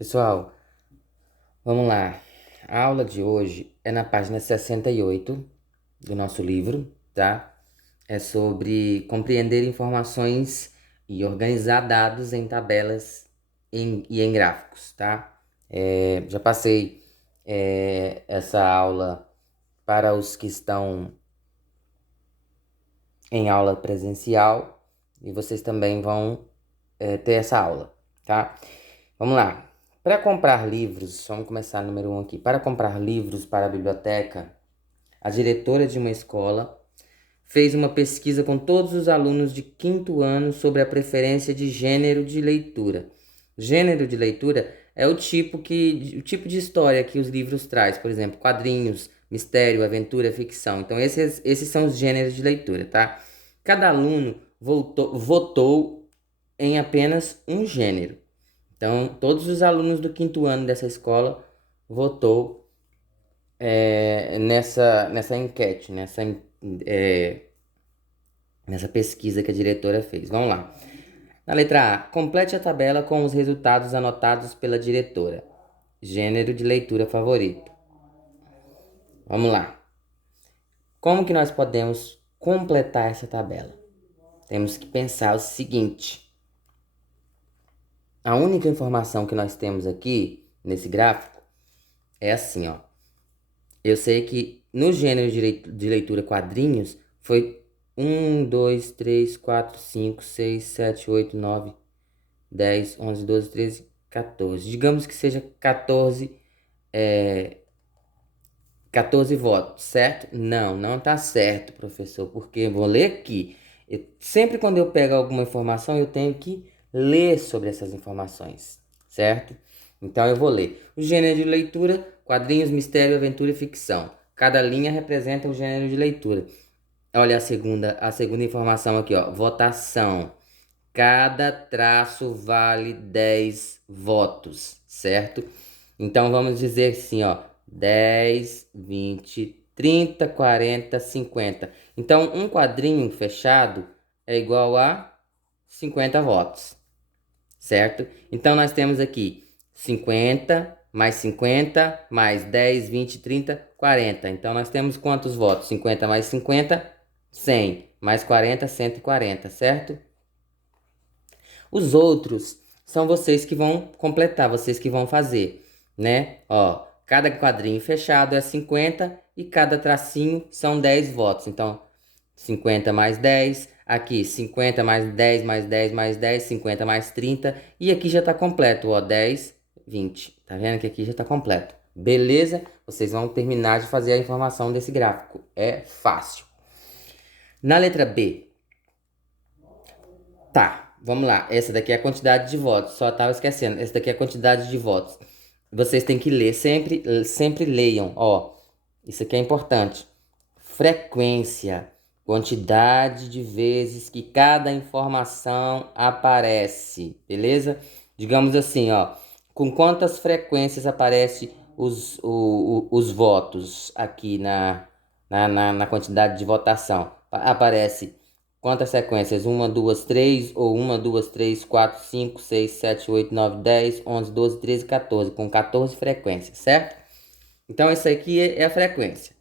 Pessoal, vamos lá. A aula de hoje é na página 68 do nosso livro, tá? É sobre compreender informações e organizar dados em tabelas e em gráficos, tá? Já passei essa aula para os que estão em aula presencial e vocês também vão ter essa aula, tá? Vamos lá. Para comprar livros, vamos começar número 1 aqui. Para comprar livros para a biblioteca, a diretora de uma escola fez uma pesquisa com todos os alunos de quinto ano sobre a preferência de gênero de leitura. Gênero de leitura é o tipo de história que os livros traz, por exemplo, quadrinhos, mistério, aventura, ficção. Então esses são os gêneros de leitura, tá? Cada aluno votou em apenas um gênero. Então, todos os alunos do quinto ano dessa escola votou nessa enquete, nessa pesquisa que a diretora fez. Vamos lá. Na letra A, complete a tabela com os resultados anotados pela diretora. Gênero de leitura favorito. Vamos lá. Como que nós podemos completar essa tabela? Temos que pensar o seguinte. A única informação que nós temos aqui, nesse gráfico, é assim, ó. Eu sei que no gênero de leitura quadrinhos foi 1, 2, 3, 4, 5, 6, 7, 8, 9, 10, 11, 12, 13, 14. Digamos que seja 14 votos, certo? Não, não tá certo, professor, porque eu vou ler aqui. Sempre quando eu pego alguma informação, eu tenho que ler sobre essas informações, certo? Então eu vou ler. O gênero de leitura, quadrinhos, mistério, aventura e ficção. Cada linha representa um gênero de leitura. Olha a segunda informação aqui, ó. Votação. Cada traço vale 10 votos, certo? Então vamos dizer assim, ó. 10, 20, 30, 40, 50. Então, um quadrinho fechado é igual a 50 votos, certo? Então, nós temos aqui 50 mais 10, 20, 30, 40. Então, nós temos quantos votos? 50 mais 50, 100. Mais 40, 140, certo? Os outros são vocês que vão completar, vocês que vão fazer, né? Ó, cada quadrinho fechado é 50 e cada tracinho são 10 votos. Então, 50 mais 10, aqui 50 mais 10 mais 10 mais 10, 50 mais 30 e aqui já tá completo, ó, 10, 20. Tá vendo que aqui já tá completo? Beleza? Vocês vão terminar de fazer a informação desse gráfico. É fácil. Na letra B, tá, vamos lá. Essa daqui é a quantidade de votos. Só tava esquecendo. Essa daqui é a quantidade de votos. Vocês têm que ler, sempre leiam. Ó, isso aqui é importante. Frequência, quantidade de vezes que cada informação aparece, beleza? Digamos assim, ó, com quantas frequências aparece os votos aqui na quantidade de votação? Aparece quantas sequências? 1, 2, 3, ou 1, 2, 3, 4, 5, 6, 7, 8, 9, 10, 11, 12, 13, 14, com 14 frequências, certo? Então, isso aqui é a frequência.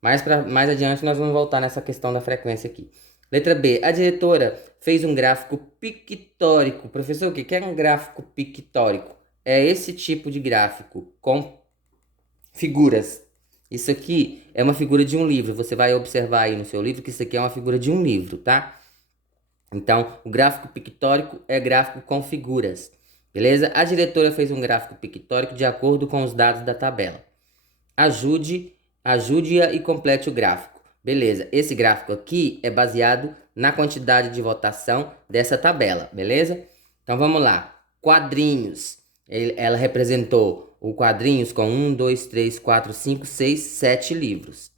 Mais adiante, nós vamos voltar nessa questão da frequência aqui. Letra B. A diretora fez um gráfico pictórico. Professor, o que é um gráfico pictórico? É esse tipo de gráfico com figuras. Isso aqui é uma figura de um livro. Você vai observar aí no seu livro que isso aqui é uma figura de um livro, tá? Então, o gráfico pictórico é gráfico com figuras. Beleza? A diretora fez um gráfico pictórico de acordo com os dados da tabela. Ajude-a e complete o gráfico. Beleza, esse gráfico aqui é baseado na quantidade de votação dessa tabela, beleza? Então vamos lá. Quadrinhos. Ela representou o quadrinhos com 1, 2, 3, 4, 5, 6, 7 livros.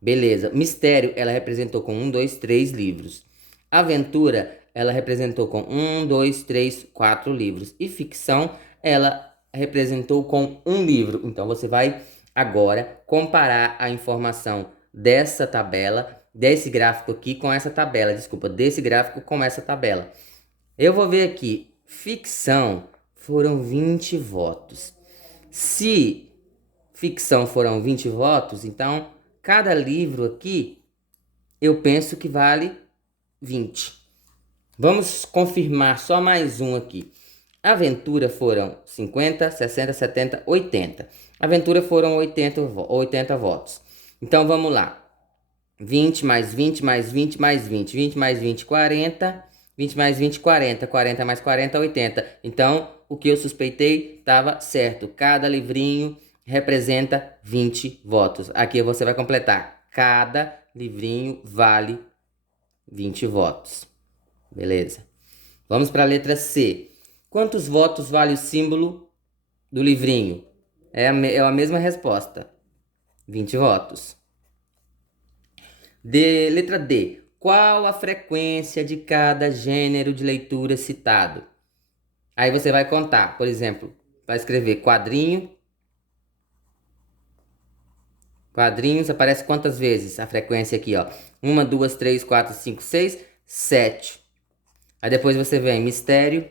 Beleza. Mistério, ela representou com 1, 2, 3 livros. Aventura, ela representou com 1, 2, 3, 4 livros. E ficção, ela representou com um livro. Então você vai agora comparar a informação dessa tabela, desse gráfico aqui com essa tabela, desculpa, desse gráfico com essa tabela. Eu vou ver aqui, ficção foram 20 votos. Se ficção foram 20 votos, então cada livro aqui eu penso que vale 20. Vamos confirmar só mais um aqui. Aventura foram 50, 60, 70, 80. Aventura foram 80 votos. Então vamos lá. 20 mais 20 mais 20 mais 20. 20 mais 20, 40. 20 mais 20, 40. 40 mais 40, 80. Então, o que eu suspeitei estava certo. Cada livrinho representa 20 votos. Aqui você vai completar. Cada livrinho vale 20 votos. Beleza? Vamos para a letra C. Quantos votos vale o símbolo do livrinho? É a mesma resposta. 20 votos. Letra D. Qual a frequência de cada gênero de leitura citado? Aí você vai contar, por exemplo, vai escrever quadrinho. Quadrinhos aparece quantas vezes? A frequência aqui, ó. 1, 2, 3, 4, 5, 6, 7. Aí depois você vem mistério.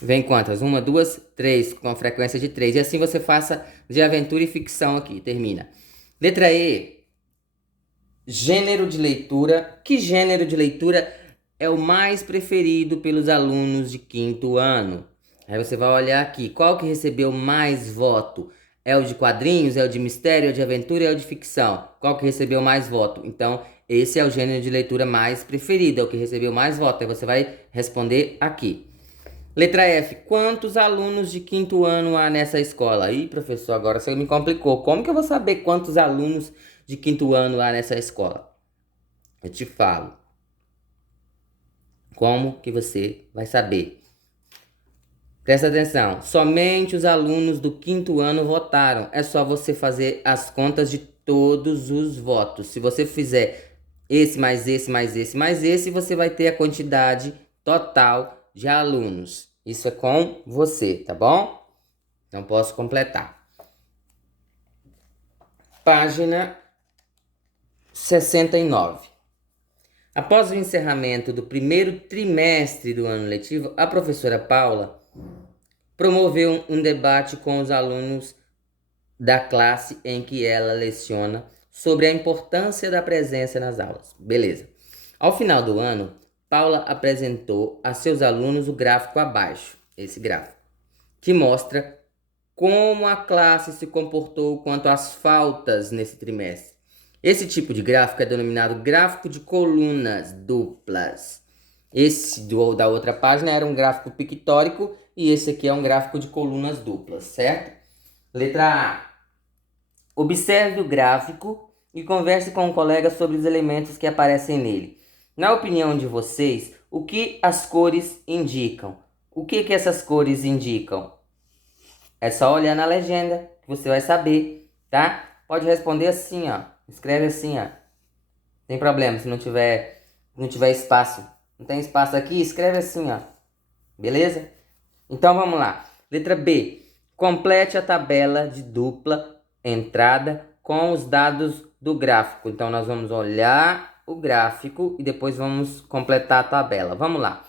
Vem quantas? 1, 2, 3, com a frequência de 3. E assim você faça de aventura e ficção aqui, termina. Letra E. Gênero de leitura. Que gênero de leitura é o mais preferido pelos alunos de 5º ano? Aí você vai olhar aqui, qual que recebeu mais voto? É o de quadrinhos, é o de mistério, é o de aventura, é o de ficção? Qual que recebeu mais voto? Então, esse é o gênero de leitura mais preferido, é o que recebeu mais voto. Aí você vai responder aqui. Letra F. Quantos alunos de 5º ano há nessa escola? Ih, professor, agora você me complicou. Como que eu vou saber quantos alunos de 5º ano há nessa escola? Eu te falo. Como que você vai saber? Presta atenção. Somente os alunos do 5º ano votaram. É só você fazer as contas de todos os votos. Se você fizer esse mais esse mais esse mais esse, você vai ter a quantidade total de alunos. Isso é com você, tá bom? Não posso completar. Página 69. Após o encerramento do primeiro trimestre do ano letivo, a professora Paula promoveu um debate com os alunos da classe em que ela leciona sobre a importância da presença nas aulas. Beleza. Ao final do ano, Paula apresentou a seus alunos o gráfico abaixo, esse gráfico, que mostra como a classe se comportou quanto às faltas nesse trimestre. Esse tipo de gráfico é denominado gráfico de colunas duplas. Esse da outra página era um gráfico pictórico e esse aqui é um gráfico de colunas duplas, certo? Letra A. Observe o gráfico e converse com um colega sobre os elementos que aparecem nele. Na opinião de vocês, o que as cores indicam? O que essas cores indicam? É só olhar na legenda que você vai saber, tá? Pode responder assim, ó. Escreve assim, ó. Tem problema se não tiver espaço. Não tem espaço aqui? Escreve assim, ó. Beleza? Então vamos lá. Letra B. Complete a tabela de dupla entrada com os dados do gráfico. Então nós vamos olhar o gráfico e depois vamos completar a tabela. Vamos lá.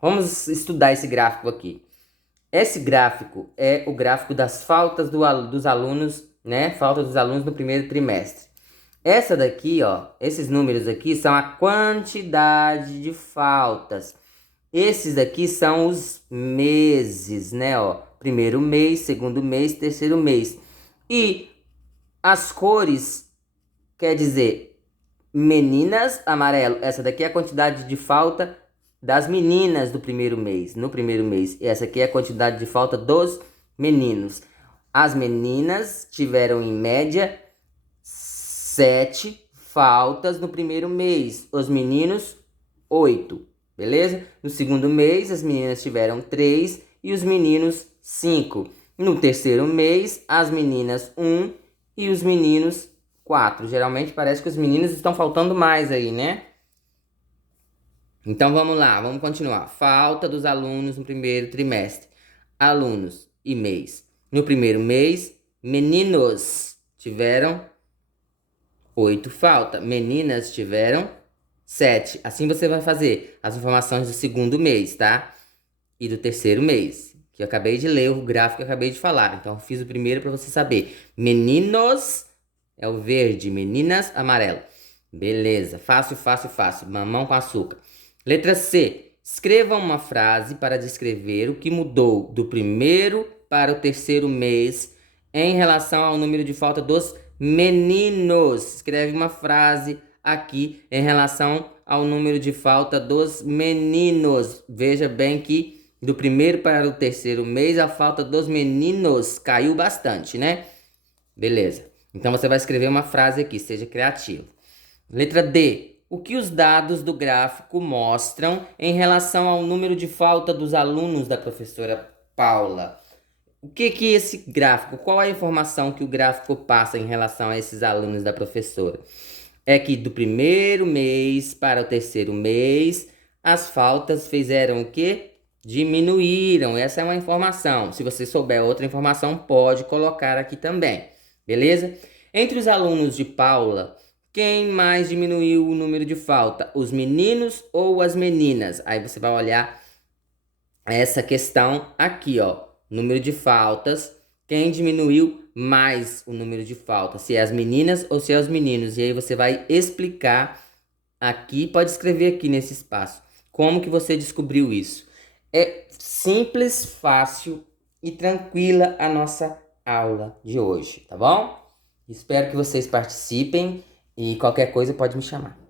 Vamos estudar esse gráfico aqui. Esse gráfico é o gráfico das faltas dos alunos, né? Faltas dos alunos no primeiro trimestre. Essa daqui, ó, esses números aqui são a quantidade de faltas. Esses daqui são os meses, né, ó? Primeiro mês, segundo mês, terceiro mês. E as cores, quer dizer, meninas, amarelo. Essa daqui é a quantidade de falta das meninas do primeiro mês, no primeiro mês. E essa aqui é a quantidade de falta dos meninos. As meninas tiveram, em média, 7 faltas no primeiro mês. Os meninos, 8. Beleza? No segundo mês, as meninas tiveram 3 e os meninos 5. No terceiro mês, as meninas 1 e os meninos 4. Geralmente parece que os meninos estão faltando mais aí, né? Então vamos lá, vamos continuar. Falta dos alunos no primeiro trimestre. Alunos e mês. No primeiro mês, meninos tiveram 8 faltas. Meninas tiveram 7. Assim você vai fazer as informações do segundo mês, tá? E do terceiro mês, que eu acabei de ler o gráfico que eu acabei de falar. Então, eu fiz o primeiro para você saber. Meninos é o verde, meninas, amarelo. Beleza, fácil, fácil, fácil. Mamão com açúcar. Letra C. Escreva uma frase para descrever o que mudou do primeiro para o terceiro mês em relação ao número de falta dos meninos. Escreve uma frase aqui em relação ao número de falta dos meninos. Veja bem que do primeiro para o terceiro mês a falta dos meninos caiu bastante, né? Beleza. Então você vai escrever uma frase aqui, seja criativo. Letra D. O que os dados do gráfico mostram em relação ao número de falta dos alunos da professora Paula? O que é esse gráfico? Qual a informação que o gráfico passa em relação a esses alunos da professora? É que do primeiro mês para o terceiro mês, as faltas fizeram o quê? Diminuíram. Essa é uma informação. Se você souber outra informação, pode colocar aqui também. Beleza? Entre os alunos de Paula, quem mais diminuiu o número de falta? Os meninos ou as meninas? Aí você vai olhar essa questão aqui, ó. Número de faltas. Quem diminuiu mais o número de faltas? Se é as meninas ou se é os meninos? E aí você vai explicar aqui, pode escrever aqui nesse espaço. Como que você descobriu isso? É simples, fácil e tranquila a nossa aula de hoje, tá bom? Espero que vocês participem e qualquer coisa pode me chamar.